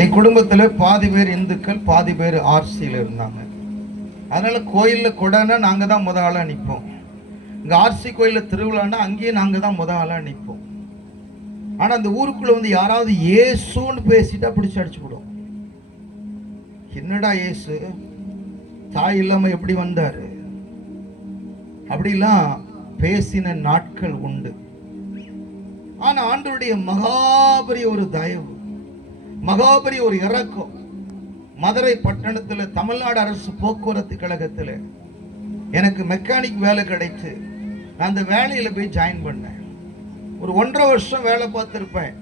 என் குடும்பத்தில் பாதி பேர் இந்துக்கள், பாதி பேர் ஆர்சியில் இருந்தாங்க. அதனால கோயிலில் கொடைனா நாங்கள் தான் முத ஆளாக நிற்போம். இங்கே ஆர்சி கோயிலில் திருவிழான்னா அங்கேயும் நாங்கள் தான் முத ஆளாக நிற்போம். ஆனால் அந்த ஊருக்குள்ளே வந்து யாராவது ஏசுன்னு பேசிட்டா பிடிச்சி அடிச்சுக்கிடும். என்னடா ஏசு, தாய் இல்லாமல் எப்படி வந்தார், அப்படிலாம் பேசின நாட்கள் உண்டு. ஆனா ஆண்டவருடைய மகாபரிய ஒரு தயவு, மகாபரிய ஒரு இரக்கம். மதுரை பட்டணத்தில் தமிழ்நாடு அரசு போக்குவரத்து கழகத்தில் எனக்கு மெக்கானிக் வேலை கிடைச்சு நான் அந்த வேலையில் போய் ஜாயின் பண்ணேன். ஒரு 1.5 வருஷம் வேலை பார்த்துருப்பேன்.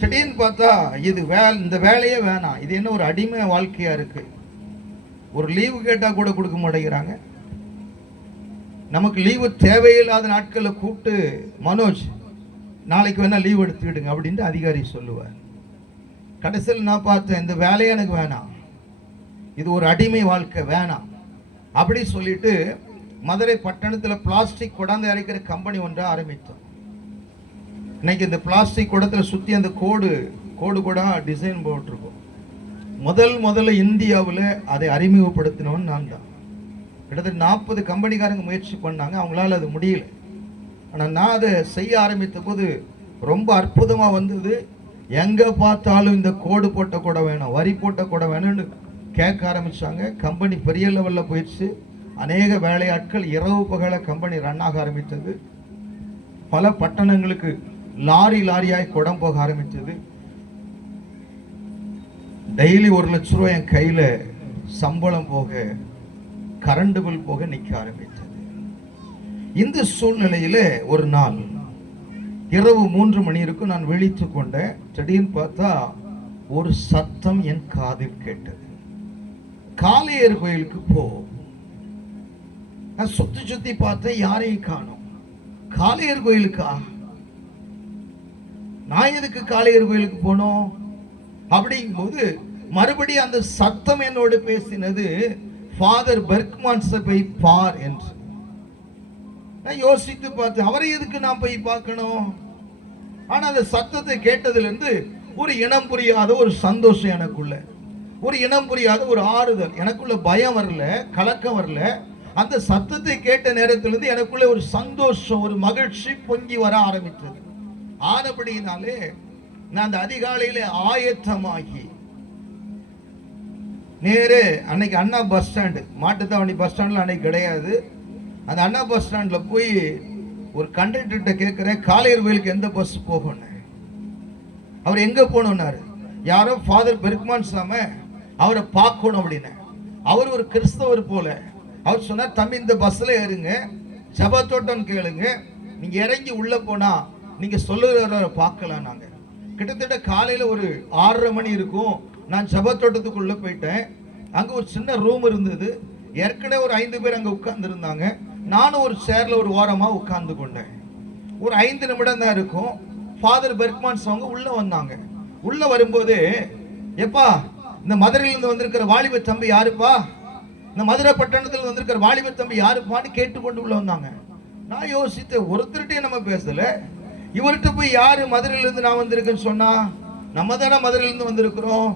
திடீர்னு பார்த்தா இந்த வேலையே வேணாம், இது என்ன ஒரு அடிமை வாழ்க்கையா இருக்கு. ஒரு லீவு கேட்டா கூட கொடுக்க மாட்டேங்கிறாங்க. நமக்கு லீவு தேவையில்லாத நாட்களை கூப்பிட்டு, மனோஜ் நாளைக்கு வேணா லீவ் எடுத்துக்கிடுங்க அப்படின்ட்டு அதிகாரி சொல்லுவார். கடைசியில் நான் பார்த்தேன், இந்த வேலையே எனக்கு வேணாம், இது ஒரு அடிமை வாழ்க்கை வேணாம் அப்படி சொல்லிட்டு மதுரை பட்டணத்தில் பிளாஸ்டிக் கொடாந்து இறக்கிற கம்பெனி ஒன்றை ஆரம்பித்தோம். இன்னைக்கு இந்த பிளாஸ்டிக் குடத்தில் சுற்றி அந்த கோடு கூட டிசைன் போட்டிருக்கோம். முதல்ல இந்தியாவில் அதை அறிமுகப்படுத்தினவன் நான் தான். கிட்டத்தட்ட 40 கம்பெனிக்காரங்க முயற்சி பண்ணாங்க, அவங்களால அது முடியல. ஆனால் நான் அதை செய்ய ஆரம்பித்த போது ரொம்ப அற்புதமாக வந்தது. எங்கே பார்த்தாலும் இந்த கோடு போட்ட கூட வேணும், வரி போட்ட கூட வேணும்னு கேட்க ஆரம்பித்தாங்க. கம்பெனி பெரிய லெவலில் போயிடுச்சு. அநேக வேலையாட்கள் இரவு பகல கம்பெனி ரன் ஆக ஆரம்பித்தது. பல பட்டணங்களுக்கு லாரியாய் குடம் போக ஆரம்பித்தது. டெய்லி 1 லட்ச ரூபாய் என் கையில் சம்பளம் போக, கரண்ட் பில் போக நிற்க ஆரம்பித்தது. இந்த சூழ்நிலையில ஒரு நாள் இரவு 3 மணி இருக்கும், நான் விழித்து கொண்டேன். திடீர்னு பார்த்தா ஒரு சத்தம் என் காதில் கேட்டது. காளையர் கோயிலுக்கு போ. நான் சுத்தி பார்த்தேன், யாரையும் காணோம். காளையர் கோயிலுக்கா? நான் எதுக்கு காளையர் கோயிலுக்கு போனோம் அப்படிங்கும்போது மறுபடியும் அந்த சத்தம் என்னோடு பேசினது, ஃபாதர் பெர்க்மான்ஸை போய் பார் என்று. நான் யோசித்து பார்த்தேன், அவரை எதுக்கு நான் போய் பார்க்கணும்? ஆனா அந்த சத்தத்தை கேட்டதிலிருந்து ஒரு இனம் புரியாத ஒரு சந்தோஷம் எனக்குள்ள, ஒரு இனம் புரியாத ஒரு ஆறுதல் எனக்குள்ள. பயம் வரல, கலக்கம் வரல. அந்த சத்தத்தை கேட்ட நேரத்திலிருந்து எனக்குள்ள ஒரு சந்தோஷம், ஒரு மகிழ்ச்சி பொங்கி வர ஆரம்பித்தது. ஆனபடியினாலே நான் அந்த அதிகாலையில ஆயத்தமாகி நேரே அன்னைக்கு அண்ணா பஸ் ஸ்டாண்டு, மாட்டுத்தாவணி பஸ் ஸ்டாண்டில் அன்னைக்கு கிடையாது, அந்த அண்ணா பஸ் ஸ்டாண்டில் போய் ஒரு கண்டக்டர்கிட்ட கேட்குறேன், காளையர் கோயிலுக்கு எந்த பஸ் போகணும்? அவர் எங்கே போகணுன்னாரு. யாரோ ஃபாதர் பெர்க்மான் சாம, அவரை பார்க்கணும் அப்படின்னு. அவர் ஒரு கிறிஸ்தவர் போல. அவர் சொன்னார், தம்பி இந்த பஸ்ஸில் ஏறுங்க, ஜபத்தோட்டம் கேளுங்க, நீங்கள் இறங்கி உள்ளே போனால் நீங்கள் சொல்லுகிறவரை பார்க்கலாம். நாங்கள் கிட்டத்தட்ட காலையில் ஒரு 6:30 மணி இருக்கும். நான் ஜபத்தோட்டத்துக்குள்ளே போயிட்டேன். அங்கே ஒரு சின்ன ரூம் இருந்தது. ஏற்கனவே ஒரு 5 பேர் அங்கே உட்கார்ந்து இருந்தாங்க. நானும் ஒரு சேர்ல ஒரு ஓரமாக உட்கார்ந்து கொண்டேன். ஒரு 5 நிமிடம் தான் இருக்கும். ஃபாதர் பெர்க்மான்ஸ் அவங்க உள்ள வந்தாங்க. உள்ள வரும்போது, எப்பா இந்த மதுரையிலிருந்து வந்திருக்கிற வாலிப தம்பி யாருப்பா, இந்த மதுரை பட்டணத்தில் வந்திருக்கிற வாலிப தம்பி யாருப்பான்னு கேட்டுக்கொண்டு உள்ள வந்தாங்க. நான் யோசித்தேன், ஒருத்தருகிட்டே நம்ம பேசல, இவர்கிட்ட போய் யாரு மதுரையிலிருந்து நான் வந்திருக்கேன்னு சொன்னா, நம்ம தானே மதுரையிலிருந்து வந்திருக்கிறோம்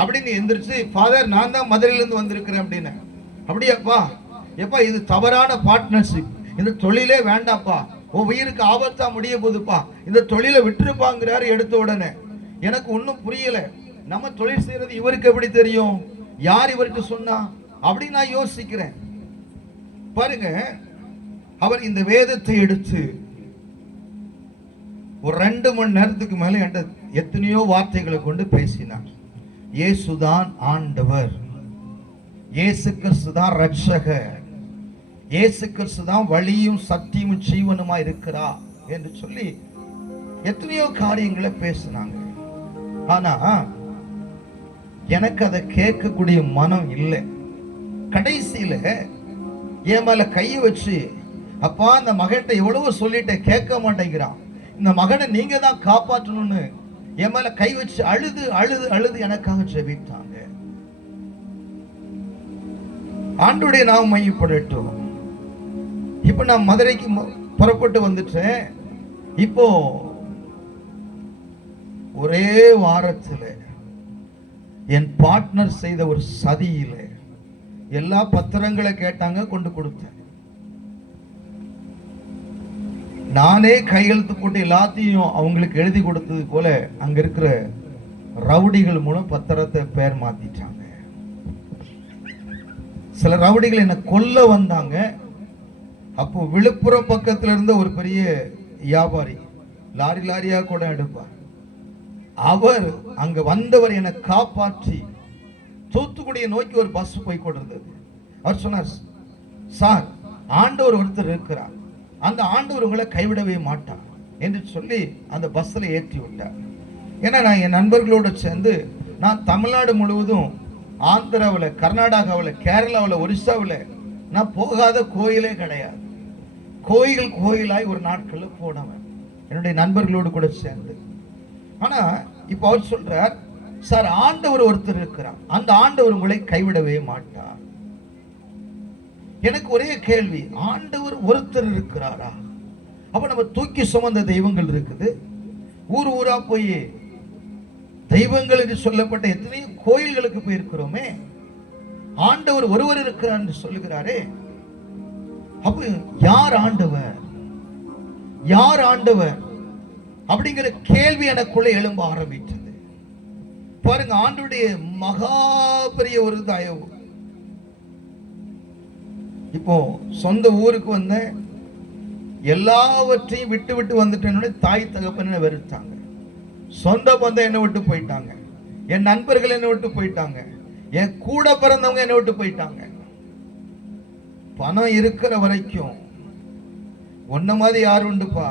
அப்படின்னு எந்திரிச்சு, ஃபாதர் நான் தான் மதுரையிலிருந்து வந்திருக்கிறேன் அப்படின்னு. அப்படியாப்பா, எப்பா இது தவறான பார்ட்னர்ஷிப், இந்த தொழிலே வேண்டாப்பா, உன் உயிருக்கு ஆபத்தா முடிய போதுப்பா, இந்த தொழிலை விட்டுருப்பாங்கிறாரு எடுத்த உடனே. எனக்கு ஒன்றும் புரியல. நம்ம தொழில் செய்யறது இவருக்கு எப்படி தெரியும், யார் இவருக்கு சொன்னா அப்படின்னு நான் யோசிக்கிறேன். பாருங்க, அவர் இந்த வேதத்தை எடுத்து ஒரு 2 மணி நேரத்துக்கு மேல என்கிட்ட எத்தனையோ வார்த்தைகளை கொண்டு பேசினார். இயேசுதான் ஆண்டவர், இயேசு கிறிஸ்து தான் ரட்சகர், இயேசு கிறிஸ்து தான் வழியும் சத்தியமும் ஜீவனுமா இருக்கிறா என்று சொல்லி எத்தனையோ காரியங்களை பேசினாங்க. ஆனா எனக்கு அதை கேட்கக்கூடிய மனம் இல்லை. கடைசியில என் மேல கையை வச்சு, அப்பா இந்த மகன்கிட்ட எவ்வளவு சொல்லிட்டேன் கேட்க மாட்டேங்கிறான், இந்த மகனை நீங்க தான் காப்பாற்றணும்னு என் மேல கை வச்சு அழுது அழுது அழுது எனக்காக ஜெபித்தாங்க. ஆண்டவருடைய நாமம் மையப்படட்டும். இப்ப நான் மதுரைக்கு புறப்பட்டு வந்துட்டேன். இப்போ ஒரே வாரத்தில் என் பார்ட்னர் செய்த ஒரு சதியில எல்லா பத்திரங்களை கேட்டாங்க, கொண்டு கொடுத்தேன். நானே கையெழுத்து போட்டு எல்லாத்தையும் அவங்களுக்கு எழுதி கொடுத்தது போல அங்க இருக்கிற ரவுடிகள் மூலம் பத்திரத்தை பேர் மாத்திட்டாங்க. சில ரவுடிகள் என்ன கொல்ல வந்தாங்க. அப்போ விழுப்புரம் பக்கத்துல இருந்த ஒரு பெரிய வியாபாரி, லாரி லாரியா கூட எடுப்பார், அவர் அங்க வந்தவர் என்னை காப்பாற்றி தூத்துக்குடியை நோக்கி ஒரு பஸ் போய் கொண்டிருந்தது. அவர் சொன்னார், சார், ஆண்டவர் ஒருத்தர் இருக்கிறார், அந்த ஆண்டவர் உங்களை கைவிடவே மாட்டார் என்று சொல்லி அந்த பஸ்ல ஏற்றி விட்டார். ஏன்னா நான் என் நண்பர்களோடு சேர்ந்து நான் தமிழ்நாடு முழுவதும், ஆந்திராவில், கர்நாடகாவில், கேரளாவில், ஒரிசாவில் நான் போகாத கோயிலே கிடையாது. கோயிலாய் ஒரு நாட்களில் போனவன் என்னுடைய நண்பர்களோடு கூட சேர்ந்து. ஆனா இப்ப அவர் சொல்றார், சார், ஆண்டவர் ஒருத்தர் இருக்கிறார், அந்த ஆண்டவர் உங்களை கைவிடவே மாட்டார். எனக்கு ஒரே கேள்வி, ஆண்டவர் ஒருத்தர் இருக்கிறாரா? அப்ப நம்ம தூக்கி சுமந்த தெய்வங்கள் இருக்குது. ஊர் ஊரா போய் தெய்வங்கள் என்று சொல்லப்பட்ட எத்தனையோ கோயில்களுக்கு போயிருக்கிறோமே. ஆண்டவர் ஒருவர் இருக்கிறார் என்று சொல்லுகிறாரே. அப்ப யார் ஆண்டவர், யார் ஆண்டவர் அப்படிங்கிற கேள்வி எனக்குள்ள எழும்ப ஆரம்பித்தது. பாருங்க, ஆண்டவருடைய மகா பெரிய ஒரு தயவு. இப்போ சொந்த ஊருக்கு வந்த எல்லாவற்றையும் விட்டு விட்டு வந்துட்டேன். தாய் தகப்பன வெறுத்தாங்க, சொந்த பந்தம் என்னை விட்டு போயிட்டாங்க, என் நண்பர்கள் என்னை விட்டு போயிட்டாங்க, என் கூட பிறந்தவங்க என்னை விட்டு போயிட்டாங்க. பணம் இருக்கிற வரைக்கும் ஒன்ன மாதிரி யாரு உண்டுப்பா,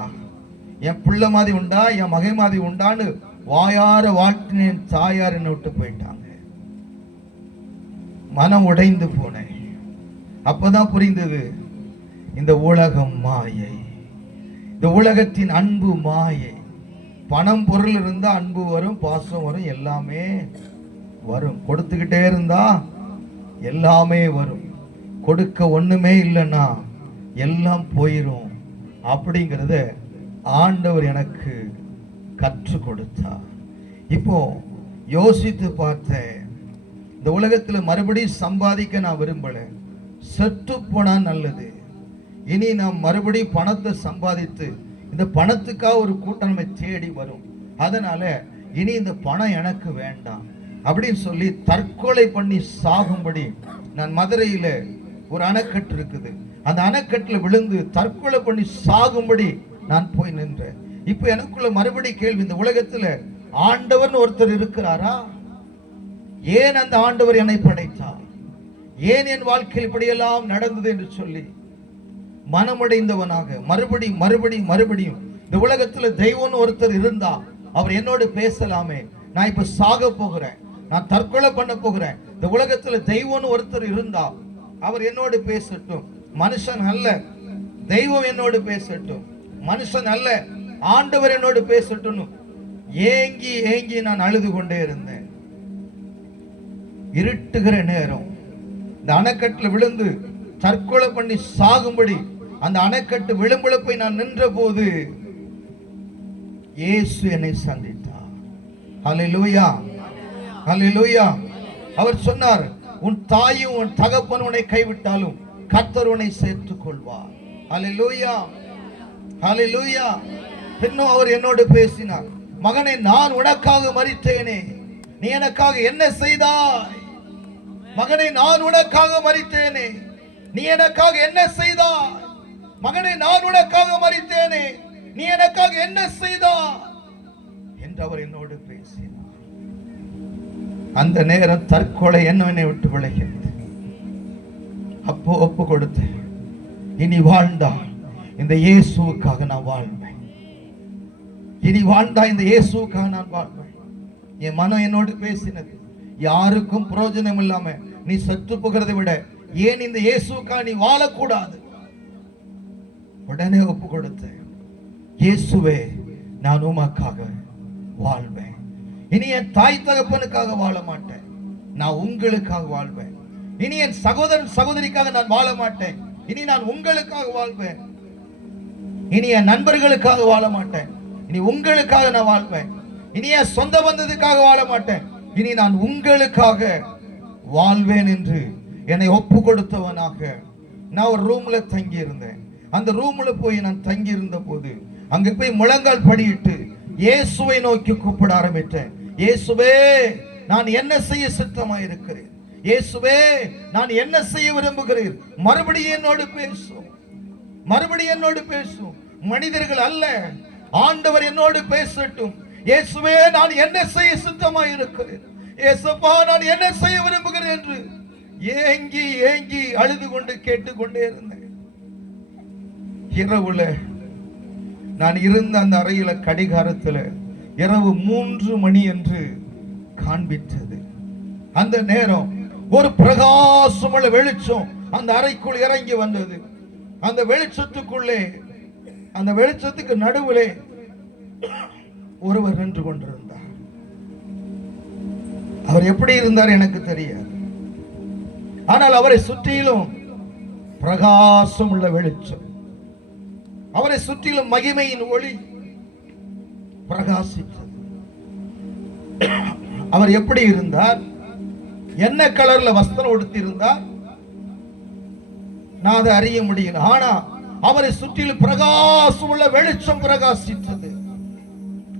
என் பிள்ளை மாதிரி உண்டா, என் மகை மாதிரி உண்டான்னு வாயார வாழ்த்தினேன். தாயார் என்னை விட்டு போயிட்டாங்க. மனம் உடைந்து போனேன். அப்பதான் புரிந்தது, இந்த உலகம் மாயை, இந்த உலகத்தின் அன்பு மாயை. பணம் பொருள் இருந்தா அன்பு வரும், பாசம் வரும், எல்லாமே வரும். கொடுத்துக்கிட்டே இருந்தா எல்லாமே வரும். கொடுக்க ஒண்ணுமே இல்லைன்னா எல்லாம் போயிரும். அப்படிங்கிறத ஆண்டவர் எனக்கு கற்றுக் கொடுத்தார். இப்போ யோசித்து பார்த்தேன், இந்த உலகத்துல மறுபடியும் சம்பாதிக்க நான் விரும்பல. செத்து போனா நல்லது. இனி நாம் மறுபடியும் பணத்தை சம்பாதித்து, இந்த பணத்துக்காக ஒரு கூட்டம் நம்ம தேடி வரும். அதனால இனி இந்த பணம் எனக்கு வேண்டாம் அப்படின்னு சொல்லி தற்கொலை பண்ணி சாகும்படி, நான் மதுரையில ஒரு அணைக்கட்டு இருக்குது, அந்த அணைக்கட்டுல விழுந்து தற்கொலை பண்ணி சாகும்படி நான் போய் நின்றேன். இப்ப எனக்குள்ள மறுபடி கேள்வி, இந்த உலகத்துல ஆண்டவர்னு ஒருத்தர் இருக்கிறாரா? ஏன் அந்த ஆண்டவர் என்னை படைத்தார்? ஏன் என் வாழ்க்கையில் இப்படியெல்லாம் நடந்தது என்று சொல்லி மனமுடைந்தவனாக மறுபடியும் இந்த உலகத்துல தெய்வம்னு ஒருத்தர் இருந்தா அவர் என்னோடு பேசலாமே. நான் இப்ப சாக போகிறேன், நான் தற்கொலை பண்ண போகிறேன். இந்த உலகத்துல தெய்வம்னு ஒருத்தர் இருந்தா அவர் என்னோடு பேசட்டும். மனுஷன் அல்ல, தெய்வம் என்னோடு பேசட்டும். மனுஷன் அல்ல, ஆண்டவர் என்னோடு பேசட்டும். ஏங்கி ஏங்கி நான் அழுது கொண்டே இருந்தேன். இருட்டுகிற நேரம், இந்த அணைக்கட்டுல விழுந்து தற்கொலை பண்ணி சாகும்படி அந்த அணைக்கட்டு விளிம்புல போய் நான் நின்ற போது இயேசு என்னை சந்தித்தார். ஹல்லேலூயா, ஹல்லேலூயா. அவர் சொன்னார், உன் தாயும் உன் தகப்பன் உன்னை கைவிட்டாலும் கர்த்தர் உன்னை சேர்த்துக் கொள்வார். ஹல்லேலூயா, ஹல்லேலூயா. இன்னும் அவர் என்னோடு பேசினார், மகனே, நான் உனக்காக மரித்தேனே, நீ எனக்காக என்ன செய்தாய்? மகனே, நான் உனக்காக மரித்தேனே, நீ எனக்காக என்ன செய்தாய்? மகனே, நான் உனக்காக மரித்தேனே, நீ எனக்காக என்ன செய்தாய் என்று அவர் என்னோடு பேசினார். அந்த நேரம் தற்கொலை என்னை விட்டு விலகியது. அப்போ ஒப்பு கொடுத்தேன், இனி வாழ்ந்தால் இந்த இயேசுவுக்காக நான் வாழ்வேன். இனி வாழ்ந்தா இந்த இயேசுவுக்காக நான் வாழ்வேன். என் மனம் என்னோடு பேசினது, யாருக்கும் பிரயோஜனம் இல்லாம நீ செத்து போகிறதை விட ஏன் இந்த இயேசுவுக்காக நீ வாழக்கூடாது? உடனே ஒப்பு கொடுத்தேன், இயேசுவே, நான் உமக்காக வாழ்வேன். இனி என் தாய் தகப்பனுக்காக வாழ மாட்டேன், நான் உங்களுக்காக வாழ்வேன். இனி என் சகோதரன் சகோதரிக்காக நான் வாழ மாட்டேன், இனி நான் உங்களுக்காக வாழ்வேன். இனி என் நண்பர்களுக்காக வாழ மாட்டேன், இனி உங்களுக்காக நான் வாழ்வேன். இனி என் சொந்த பந்தத்துக்காக வாழ மாட்டேன், இனி நான் உங்களுக்காக வாழ்வேன் என்று என்னை ஒப்பு கொடுத்தவனாக நான் ஒரு ரூம்ல தங்கி இருந்தேன். அந்த ரூம்ல போய் நான் தங்கி இருந்த போது அங்க போய் முழங்கால் படியிட்டு இயேசுவை நோக்கி கூப்பிட ஆரம்பித்தேன். இயேசுவே, நான் என்ன செய்ய சித்தமா இருக்கிறேன்? இயேசுவே, நான் என்ன செய்ய விரும்புகிறேன்? மறுபடியும் என்னோடு பேசும், மறுபடியும் என்னோடு பேசும். மனிதர்கள் அல்ல, ஆண்டவர் என்னோடு பேசட்டும். இயேசுவே, நான் என்ன செய்ய சித்தமா இருக்கிறேன்? இயேசுப்பா, நான் என்ன செய்ய விரும்புகிறேன் என்று ஏங்கி ஏங்கி அழுது கொண்டு கேட்டுக்கொண்டே இருந்தேன். இரவுல நான் இருந்த அந்த அறையில கடிகாரத்துல இரவு 3 மணி என்று காண்பித்தது. அந்த நேரம் ஒரு பிரகாசமுள்ள வெளிச்சம் அந்த அறைக்குள் இறங்கி வந்தது. அந்த வெளிச்சத்துக்குள்ளே, அந்த வெளிச்சத்துக்கு நடுவிலே ஒருவர் நின்று கொண்டிருந்தார். அவர் எப்படி இருந்தார் எனக்கு தெரியாது. ஆனால் அவரை சுற்றிலும் பிரகாசம் உள்ள வெளிச்சம், அவரை சுற்றிலும் மகிமையின் ஒளி பிரகாசித்தது. அவர் எப்படி இருந்தார்? என்ன கலர்ல வஸ்திரம் உடுத்தி இருந்தார்? நான் அதை அறிய முடியல. ஆனா அவரை சுற்றிலும் பிரகாசம் உள்ள வெளிச்சம் பிரகாசித்தது.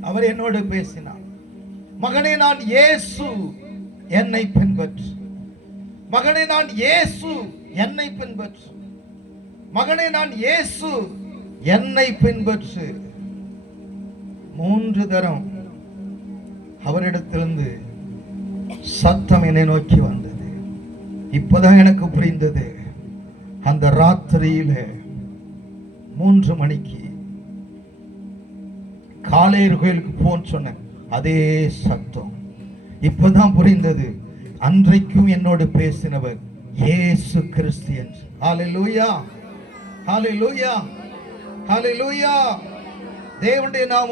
அவர் என்னோடு பேசினார். மகனே, நான் இயேசு, என்னை பின்பற்று. மகனே, நான் இயேசு, என்னை பின்பற்று. மகனே, நான் இயேசு, என்னை பின்பற்று. 3 தரம் அவரிடத்திலிருந்து சத்தம் என்னை நோக்கி வந்தது. இப்பதான் எனக்கு புரிந்தது. அந்த ராத்திரியில 3 மணிக்கு காலையர் கோயிலுக்கு போன்னு சொன்னேன். அதே சத்தம். இப்பதான் புரிந்தது, அன்றைக்கும் என்னோடு பேசினவர் இயேசு கிறிஸ்து என்று. ஹல்லேலூயா, ஹல்லேலூயா, ஹல்லேலூயா. தேவனுடைய நாமம்